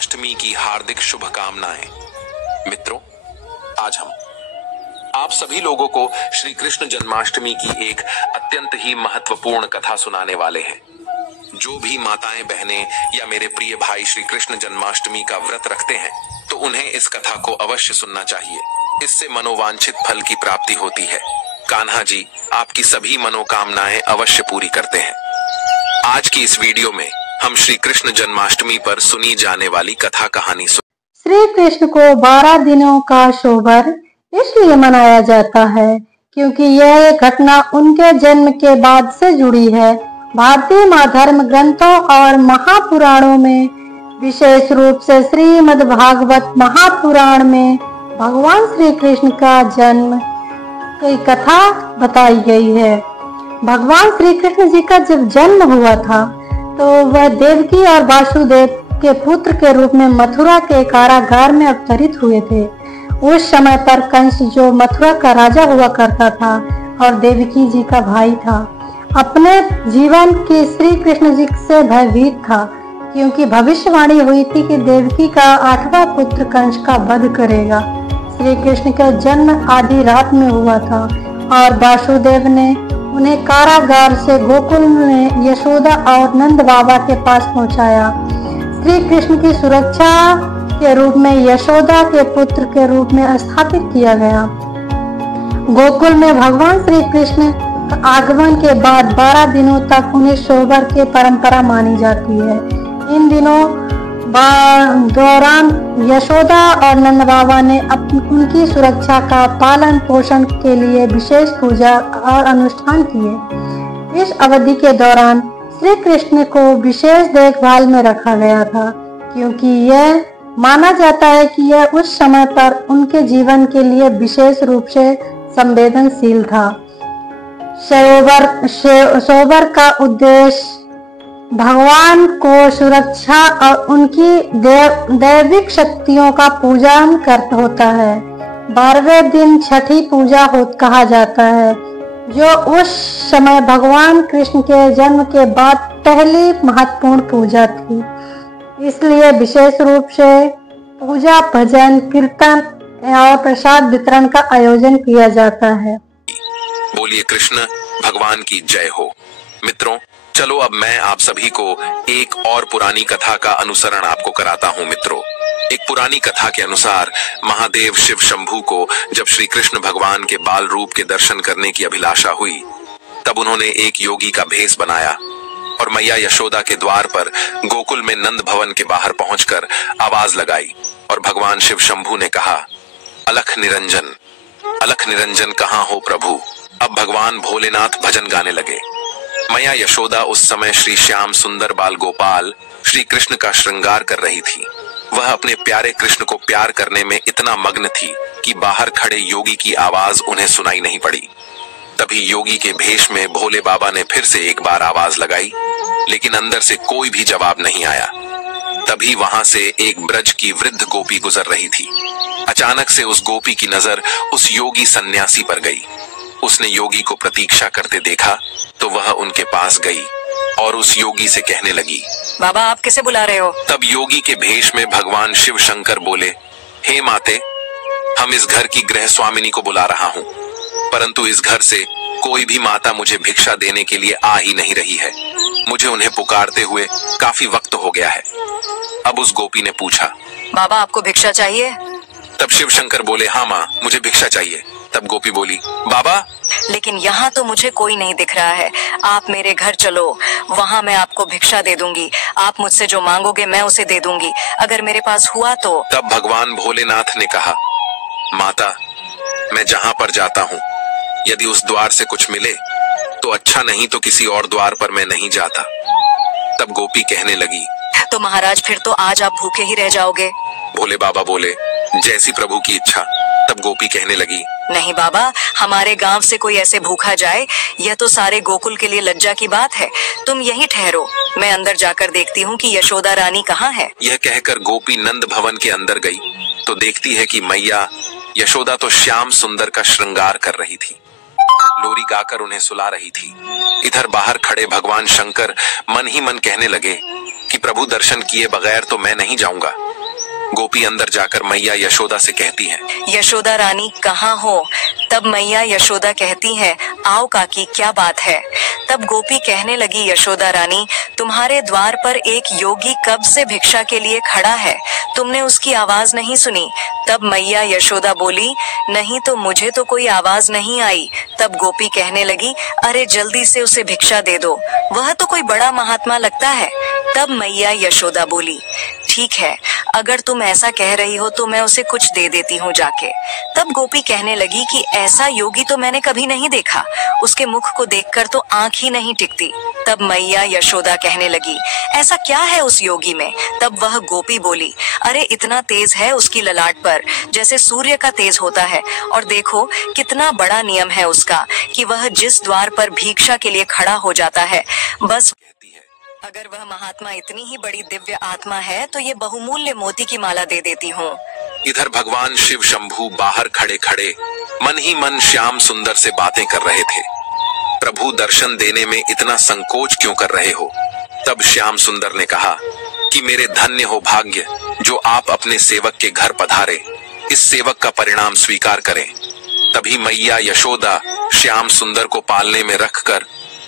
अष्टमी की हार्दिक शुभकामनाएं। मित्रों, आज हम आप सभी लोगों को श्री कृष्ण जन्माष्टमी की एक अत्यंत ही महत्वपूर्ण कथा सुनाने वाले हैं। जो भी माताएं बहनें या मेरे प्रिय भाई श्री कृष्ण जन्माष्टमी का व्रत रखते हैं तो उन्हें इस कथा को अवश्य सुनना चाहिए। इससे मनोवांछित फल की प्राप्ति होती है। कान्हा जी आपकी सभी मनोकामनाएं अवश्य पूरी करते हैं। आज की इस वीडियो में हम श्री कृष्ण जन्माष्टमी पर सुनी जाने वाली कथा कहानी श्री कृष्ण को 12 दिनों का शोभर इसलिए मनाया जाता है क्योंकि यह घटना उनके जन्म के बाद से जुड़ी है। भारतीय धर्म ग्रंथों और महापुराणों में, विशेष रूप से श्रीमद् भागवत महापुराण में भगवान श्री कृष्ण का जन्म की कथा बताई गई है। भगवान श्री कृष्ण जी का जब जन्म हुआ था तो वह देवकी और वासुदेव के पुत्र के रूप में मथुरा के कारागार में अवतरित हुए थे। उस समय पर कंस, जो मथुरा का राजा हुआ करता था और देवकी जी का भाई था, अपने जीवन के श्री कृष्ण जी से भयभीत था क्योंकि भविष्यवाणी हुई थी कि देवकी का 8वां पुत्र कंस का वध करेगा। श्री कृष्ण का जन्म आधी रात में हुआ था और वासुदेव ने उन्हें कारागार से गोकुल में यशोदा और नंद बाबा के पास पहुंचाया। श्री कृष्ण की सुरक्षा के रूप में यशोदा के पुत्र के रूप में स्थापित किया गया। गोकुल में भगवान श्री कृष्ण आगमन के बाद 12 दिनों तक उन्हें शोभर की परंपरा मानी जाती है। इन दिनों दौरान यशोदा और नंद बाबा ने उनकी सुरक्षा का पालन पोषण के लिए विशेष पूजा और अनुष्ठान किए। इस अवधि के दौरान श्री कृष्ण को विशेष देखभाल में रखा गया था क्योंकि यह माना जाता है कि यह उस समय पर उनके जीवन के लिए विशेष रूप से संवेदनशील था। शोभर का उद्देश्य भगवान को सुरक्षा और उनकी दैविक शक्तियों का पूजन होता है। 12वें दिन छठी पूजा कहा जाता है, जो उस समय भगवान कृष्ण के जन्म के बाद पहली महत्वपूर्ण पूजा थी। इसलिए विशेष रूप से पूजा, भजन, कीर्तन और प्रसाद वितरण का आयोजन किया जाता है। बोलिए कृष्ण भगवान की जय हो। मित्रों, चलो अब मैं आप सभी को एक और पुरानी कथा का अनुसरण आपको कराता हूँ। मित्रों, एक पुरानी कथा के अनुसार महादेव शिव शंभू को जब श्री कृष्ण भगवान के बाल रूप के दर्शन करने की अभिलाषा हुई, तब उन्होंने एक योगी का भेष बनाया और मैया यशोदा के द्वार पर गोकुल में नंद भवन के बाहर पहुंचकर आवाज लगाई और भगवान शिव शंभू ने कहा, अलख निरंजन कहाँ हो प्रभु। अब भगवान भोलेनाथ भजन गाने लगे। मैया यशोदा उस समय श्री श्याम सुंदर बाल गोपाल श्री कृष्ण का श्रृंगार कर रही थी। वह अपने प्यारे कृष्ण को प्यार करने में इतना मग्न थी कि बाहर खड़े योगी की आवाज उन्हें सुनाई नहीं पड़ी। तभी योगी के भेष में भोले बाबा ने फिर से एक बार आवाज लगाई, लेकिन अंदर से कोई भी जवाब नहीं आया। तभी वहां से एक ब्रज की वृद्ध गोपी गुजर रही थी। अचानक से उस गोपी की नजर उस योगी सन्यासी पर गई। उसने योगी को प्रतीक्षा करते देखा तो वह उनके पास गई और उस योगी से कहने लगी, बाबा आप किसे बुला रहे हो? तब योगी के भेष में भगवान शिव शंकर बोले, हे माते, हम इस घर की गृह स्वामिनी को बुला रहा हूँ, परंतु इस घर से कोई भी माता मुझे भिक्षा देने के लिए आ ही नहीं रही है। मुझे उन्हें पुकारते हुए काफी वक्त हो गया है। अब उस गोपी ने पूछा, बाबा आपको भिक्षा चाहिए? तब शिव शंकर बोले, हाँ माँ, मुझे भिक्षा चाहिए। तब गोपी बोली, बाबा लेकिन यहाँ तो मुझे कोई नहीं दिख रहा है। आप मेरे घर चलो, वहाँ मैं आपको भिक्षा दे दूंगी। आप मुझसे जो मांगोगे मैं उसे दे दूंगी, अगर मेरे पास हुआ तो। तब भगवान भोलेनाथ ने कहा, माता, मैं जहाँ पर जाता हूँ यदि उस द्वार से कुछ मिले तो अच्छा, नहीं तो किसी और द्वार पर मैं नहीं जाता। तब गोपी कहने लगी, तो महाराज फिर तो आज आप भूखे ही रह जाओगे। भोले बाबा बोले, जैसी प्रभु की इच्छा। तब गोपी कहने लगी, नहीं बाबा, हमारे गांव से कोई ऐसे भूखा जाए यह तो सारे गोकुल के लिए लज्जा की बात है। तुम यहीं ठहरो, मैं अंदर जाकर देखती हूँ कि यशोदा रानी कहाँ है। यह कहकर गोपी नंद भवन के अंदर गई तो देखती है कि मैया यशोदा तो श्याम सुंदर का श्रृंगार कर रही थी, लोरी गाकर उन्हें सुला रही थी। इधर बाहर खड़े भगवान शंकर मन ही मन कहने लगे कि प्रभु दर्शन किए बगैर तो मैं नहीं जाऊंगा। गोपी अंदर जाकर मैया यशोदा से कहती है, यशोदा रानी कहाँ हो? तब मैया यशोदा कहती है, आओ काकी, क्या बात है? तब गोपी कहने लगी, यशोदा रानी, तुम्हारे द्वार पर एक योगी कब से भिक्षा के लिए खड़ा है, तुमने उसकी आवाज नहीं सुनी? तब मैया यशोदा बोली, नहीं तो मुझे तो कोई आवाज नहीं आई। तब गोपी कहने लगी, अरे जल्दी से उसे भिक्षा दे दो, वह तो कोई बड़ा महात्मा लगता है। तब मैया यशोदा बोली, ठीक है, अगर तुम ऐसा कह रही हो तो मैं उसे कुछ दे देती हूँ जाके। तब गोपी कहने लगी कि ऐसा योगी तो मैंने कभी नहीं देखा, उसके मुख को देखकर तो आंख ही नहीं टिकती। तब मैया यशोदा कहने लगी, ऐसा क्या है उस योगी में? तब वह गोपी बोली, अरे इतना तेज है उसकी ललाट पर जैसे सूर्य का तेज होता है, और देखो कितना बड़ा नियम है उसका कि वह जिस द्वार पर भिक्षा के लिए खड़ा हो जाता है, बस अगर वह महात्मा इतनी ही बड़ी दिव्य आत्मा है तो ये बहुमूल्य मोती की माला दे देती हूँ। इधर भगवान शिव शंभू बाहर खड़े खड़े मन ही मन श्याम सुंदर से बातें कर रहे थे। प्रभु दर्शन देने में इतना संकोच क्यों कर रहे हो? तब श्याम सुंदर ने कहा कि मेरे धन्य हो भाग्य जो आप अपने सेवक के घर पधारे, इस सेवक का परिणाम स्वीकार करें। तभी मैया यशोदा श्याम सुंदर को पालने में रखकर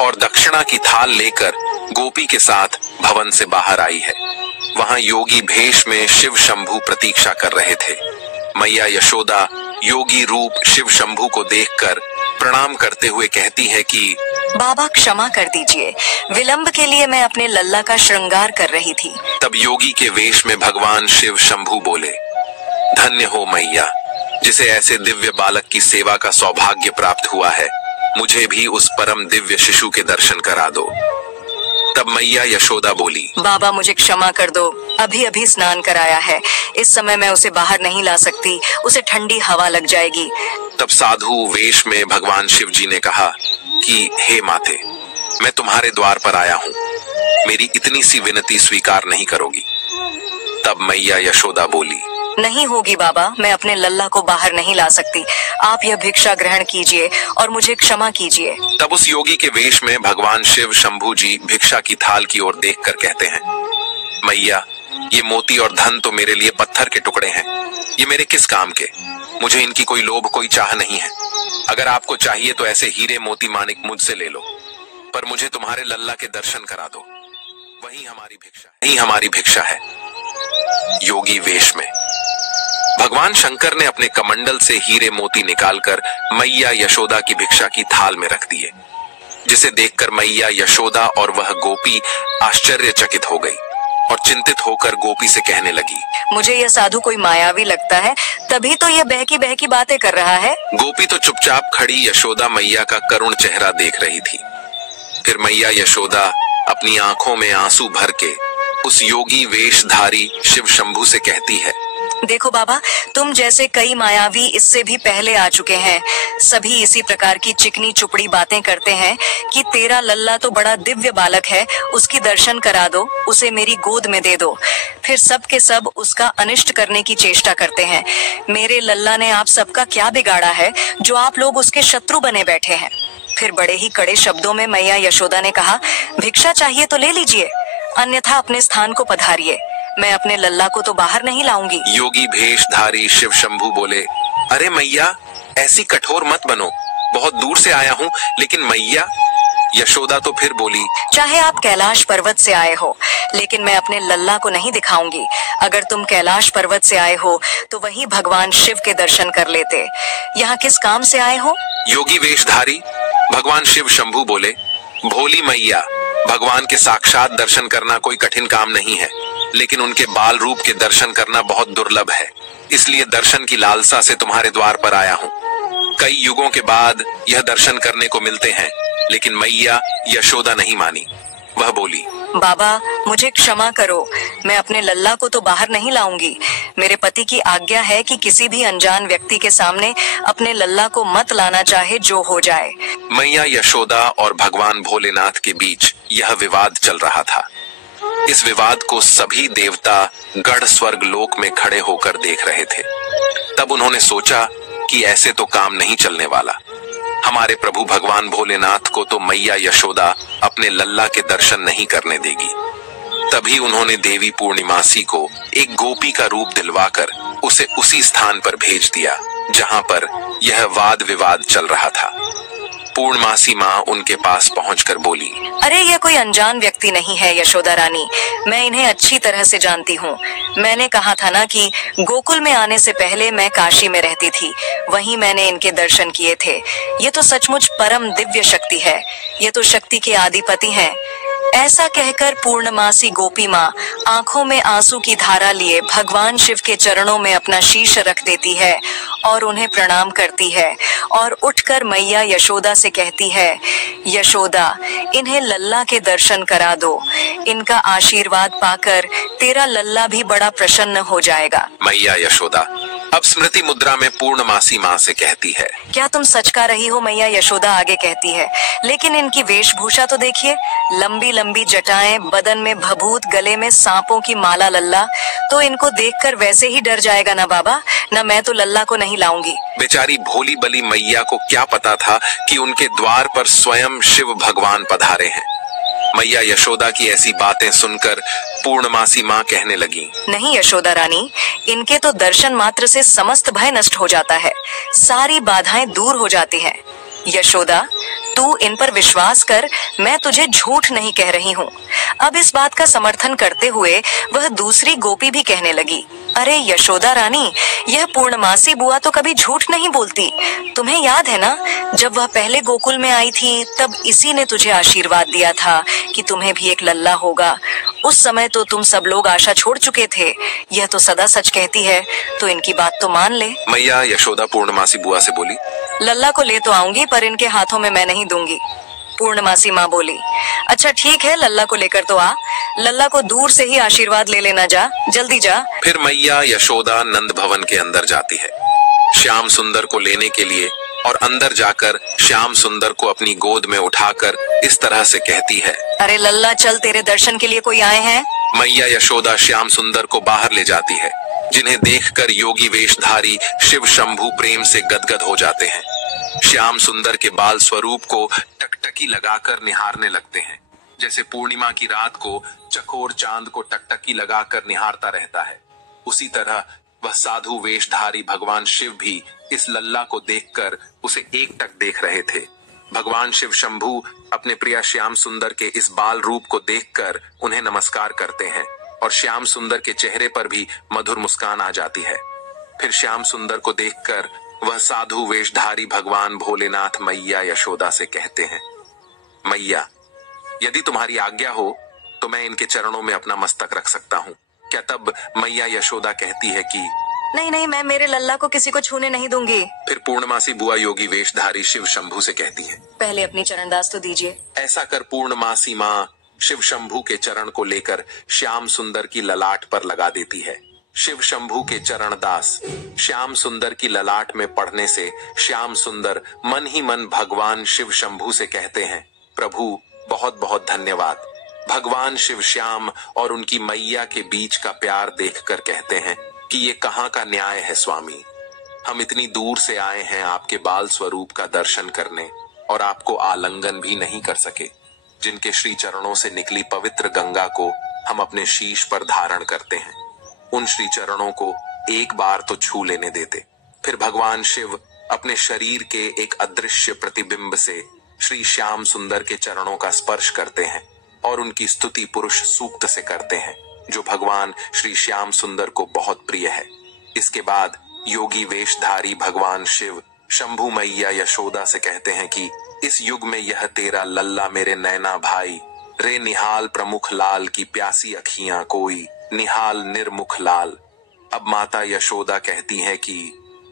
और दक्षिणा की थाल लेकर गोपी के साथ भवन से बाहर आई है। वहां योगी भेष में शिव शंभू प्रतीक्षा कर रहे थे। मैया यशोदा योगी रूप शिव शंभू को देखकर प्रणाम करते हुए कहती है कि बाबा क्षमा कर दीजिए, विलंब के लिए मैं अपने लल्ला का श्रृंगार कर रही थी। तब योगी के वेश में भगवान शिव शंभू बोले, धन्य हो मैया, जिसे ऐसे दिव्य बालक की सेवा का सौभाग्य प्राप्त हुआ है, मुझे भी उस परम दिव्य शिशु के दर्शन करा दो। तब मैया यशोदा बोली, बाबा मुझे क्षमा कर दो, अभी अभी स्नान कराया है, इस समय मैं उसे बाहर नहीं ला सकती, उसे ठंडी हवा लग जाएगी। तब साधु वेश में भगवान शिव जी ने कहा कि हे माते, मैं तुम्हारे द्वार पर आया हूँ, मेरी इतनी सी विनती स्वीकार नहीं करोगी? तब मैया यशोदा बोली, नहीं होगी बाबा, मैं अपने लल्ला को बाहर नहीं ला सकती, आप यह भिक्षा ग्रहण कीजिए और मुझे क्षमा कीजिए। तब उस योगी के वेश में भगवान शिव शंभू जी भिक्षा की थाल की ओर देखकर कहते हैं, मैया, ये मोती और धन तो मेरे लिए पत्थर के टुकड़े हैं, ये मेरे किस काम के? मुझे इनकी कोई लोभ कोई चाह नहीं है। अगर आपको चाहिए तो ऐसे हीरे मोती माणिक मुझसे ले लो, पर मुझे तुम्हारे लल्ला के दर्शन करा दो, वही हमारी भिक्षा है। योगी वेश में भगवान शंकर ने अपने कमंडल से हीरे मोती निकालकर मैया यशोदा की भिक्षा की थाल में रख दिए, जिसे देखकर मैया यशोदा और वह गोपी आश्चर्यचकित हो गई और चिंतित होकर गोपी से कहने लगी, मुझे यह साधु कोई मायावी लगता है, तभी तो यह बहकी बहकी बातें कर रहा है। गोपी तो चुपचाप खड़ी यशोदा मैया का करुण चेहरा देख रही थी। फिर मैया यशोदा अपनी आंखों में आंसू भर के उस योगी वेशधारी शिव शंभू से कहती है, देखो बाबा, तुम जैसे कई मायावी इससे भी पहले आ चुके हैं, सभी इसी प्रकार की चिकनी चुपड़ी बातें करते हैं कि तेरा लल्ला तो बड़ा दिव्य बालक है, उसकी दर्शन करा दो, उसे मेरी गोद में दे दो। फिर सब के सब उसका अनिष्ट करने की चेष्टा करते हैं। मेरे लल्ला ने आप सबका क्या बिगाड़ा है जो आप लोग उसके शत्रु बने बैठे हैं? फिर बड़े ही कड़े शब्दों में मैया यशोदा ने कहा, भिक्षा चाहिए तो ले लीजिए, अन्यथा अपने स्थान को पधारिए, मैं अपने लल्ला को तो बाहर नहीं लाऊंगी। योगी भेषधारी शिव शंभू बोले, अरे मैया, ऐसी कठोर मत बनो, बहुत दूर से आया हूँ, लेकिन मैया। यशोदा तो फिर बोली, चाहे आप कैलाश पर्वत से आए हो, लेकिन मैं अपने लल्ला को नहीं दिखाऊंगी। अगर तुम कैलाश पर्वत से आए हो तो वही भगवान शिव के दर्शन कर लेते, यहाँ किस काम से आए हो? योगी वेशधारी भगवान शिव शंभू बोले, भोली मैया, भगवान के साक्षात दर्शन करना कोई कठिन काम नहीं है, लेकिन उनके बाल रूप के दर्शन करना बहुत दुर्लभ है, इसलिए दर्शन की लालसा से तुम्हारे द्वार पर आया हूँ। कई युगों के बाद यह दर्शन करने को मिलते हैं, लेकिन मैया यशोदा नहीं मानी। वह बोली, बाबा मुझे क्षमा करो, मैं अपने लल्ला को तो बाहर नहीं लाऊंगी, मेरे पति की आज्ञा है कि किसी भी अनजान व्यक्ति के सामने अपने लल्ला को मत लाना, चाहे जो हो जाए। मैया यशोदा और भगवान भोलेनाथ के बीच यह विवाद चल रहा था। इस विवाद को सभी देवता गढ़ स्वर्ग लोक में खड़े होकर देख रहे थे। तब उन्होंने सोचा कि ऐसे तो काम नहीं चलने वाला, हमारे प्रभु भगवान भोलेनाथ को तो मैया यशोदा अपने लल्ला के दर्शन नहीं करने देगी। तभी उन्होंने देवी पूर्णिमासी को एक गोपी का रूप दिलवाकर उसे उसी स्थान पर भेज दिया जहां पर यह वाद विवाद चल रहा था। पूर्णमासी माँ उनके पास पहुंचकर बोली, अरे यह कोई अनजान व्यक्ति नहीं है यशोदा रानी, मैं इन्हें अच्छी तरह से जानती हूँ। मैंने कहा था ना कि गोकुल में आने से पहले मैं काशी में रहती थी, वहीं मैंने इनके दर्शन किए थे। ये तो सचमुच परम दिव्य शक्ति है, ये तो शक्ति के आदिपति हैं। ऐसा कहकर पूर्णमासी गोपी माँ आंखों में आंसू की धारा लिए भगवान शिव के चरणों में अपना शीश रख देती है और उन्हें प्रणाम करती है और उठकर मैया यशोदा से कहती है, यशोदा इन्हें लल्ला के दर्शन करा दो, इनका आशीर्वाद पाकर तेरा लल्ला भी बड़ा प्रसन्न हो जाएगा। मैया यशोदा अब स्मृति मुद्रा में पूर्णमासी माँ से कहती है, क्या तुम सच कह रही हो? मैया यशोदा आगे कहती है, लेकिन इनकी वेशभूषा तो देखिए, लंबी लंबी जटाएं, बदन में भभूत, गले में सांपों की माला। लल्ला तो इनको देखकर वैसे ही डर जाएगा ना बाबा, ना मैं तो लल्ला को नहीं लाऊंगी। बेचारी भोली बली मैया को क्या पता था कि उनके द्वार पर स्वयं शिव भगवान पधारे हैं। मैया यशोदा की ऐसी बातें सुनकर पूर्णमासी माँ कहने लगी, नहीं यशोदा रानी, इनके तो दर्शन मात्र से समस्त भय नष्ट हो जाता है, सारी बाधाएं दूर हो जाती हैं। यशोदा तू इन पर विश्वास कर, मैं तुझे झूठ नहीं कह रही हूँ। अब इस बात का समर्थन करते हुए वह दूसरी गोपी भी कहने लगी, अरे यशोदा रानी, यह पूर्णमासी बुआ तो कभी झूठ नहीं बोलती। तुम्हें याद है ना, जब वह पहले गोकुल में आई थी तब इसी ने तुझे आशीर्वाद दिया था कि तुम्हें भी एक लल्ला होगा। उस समय तो तुम सब लोग आशा छोड़ चुके थे। यह तो सदा सच कहती है, तो इनकी बात तो मान ले। मैया यशोदा पूर्णमासी बुआ से बोली, लल्ला को ले तो आऊंगी, पर इनके हाथों में मैं नहीं दूंगी। पूर्णमासी माँ बोली, अच्छा ठीक है, लल्ला को लेकर तो आ, लल्ला को दूर से ही आशीर्वाद ले लेना, जा जल्दी जा। फिर मैया यशोदा नंद भवन के अंदर जाती है श्याम सुंदर को लेने के लिए, और अंदर जाकर श्याम सुंदर को अपनी गोद में उठाकर इस तरह से कहती है, अरे लल्ला चल, तेरे दर्शन के लिए कोई आए हैं। मैया यशोदा श्याम सुंदर को बाहर ले जाती है, जिन्हें देखकर योगी वेशधारी शिव शंभू प्रेम से गदगद हो जाते हैं। श्याम सुंदर के बाल स्वरूप को टकटकी लगाकर निहारने लगते हैं, जैसे पूर्णिमा की रात को चकोर चांद को टकटकी लगाकर निहारता रहता है। उसी तरह वह साधु वेशधारी भगवान शिव भी इस लल्ला को देखकर उसे एकटक देख रहे थे। भगवान शिव शंभू अपने प्रिय श्याम सुंदर के इस बाल रूप को देखकर उन्हें नमस्कार करते हैं, और श्याम सुंदर के चेहरे पर भी मधुर मुस्कान आ जाती है। फिर श्याम सुंदर को देखकर वह साधु वेशधारी भगवान भोलेनाथ मैया यशोदा से कहते हैं, मैया यदि तुम्हारी आज्ञा हो तो मैं इनके चरणों में अपना मस्तक रख सकता हूँ क्या? तब मैया यशोदा कहती है कि नहीं नहीं, मैं मेरे लल्ला को किसी को छूने नहीं दूंगी। फिर पूर्णमासी बुआ योगी वेशधारी शिव शंभू से कहती है, पहले अपनी चरणदास तो दीजिए। ऐसा कर पूर्णमासी माँ शिव शंभू के चरण को लेकर श्याम सुंदर की ललाट पर लगा देती है। शिव शंभू के चरण दास श्याम सुंदर की ललाट में पड़ने से श्याम सुंदर मन ही मन भगवान शिव शंभू से कहते हैं, प्रभु बहुत बहुत धन्यवाद। भगवान शिव श्याम और उनकी मैया के बीच का प्यार देखकर कहते हैं कि ये कहाँ का न्याय है स्वामी, हम इतनी दूर से आए हैं आपके बाल स्वरूप का दर्शन करने और आपको आलिंगन भी नहीं कर सके। जिनके श्री चरणों से निकली पवित्र गंगा को हम अपने शीश पर धारण करते हैं, उन श्री चरणों को एक बार तो छू लेने देते। फिर भगवान शिव अपने शरीर के एक अदृश्य प्रतिबिंब से श्री श्याम सुंदर के चरणों का स्पर्श करते हैं और उनकी स्तुति पुरुष सूक्त से करते हैं, जो भगवान श्री श्याम सुंदर को बहुत प्रिय है। इसके बाद योगी वेशधारी भगवान शिव शंभू मैया यशोदा से कहते हैं कि इस युग में यह तेरा लल्ला मेरे नैना भाई रे निहाल प्रमुख लाल की प्यासी अखियां कोई निहाल निर्मुख लाल। अब माता यशोदा कहती हैं कि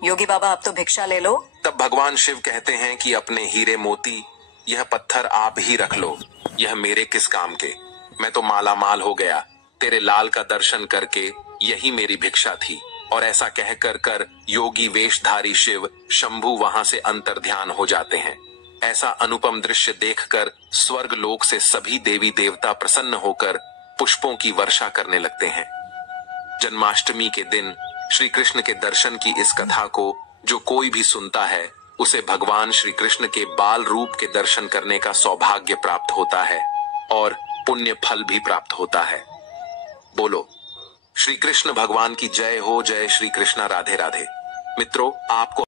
योगी बाबा अब तो भिक्षा ले लो। तब भगवान शिव कहते हैं कि अपने हीरे मोती यह पत्थर आप ही रख लो, यह मेरे किस काम के, मैं तो माला माल हो गया, तेरे लाल का दर्शन करके यही मेरी भिक्षा थी। और ऐसा कहकर कर योगी वेशधारी शिव शंभू वहां से अंतर्ध्यान हो जाते हैं। ऐसा अनुपम दृश्य देखकर स्वर्ग लोक से सभी देवी देवता प्रसन्न होकर पुष्पों की वर्षा करने लगते हैं। जन्माष्टमी के दिन श्री कृष्ण के दर्शन की इस कथा को जो कोई भी सुनता है, उसे भगवान श्री कृष्ण के बाल रूप के दर्शन करने का सौभाग्य प्राप्त होता है और पुण्य फल भी प्राप्त होता है। बोलो श्री कृष्ण भगवान की जय हो। जय श्री कृष्ण। राधे राधे। मित्रों, आपको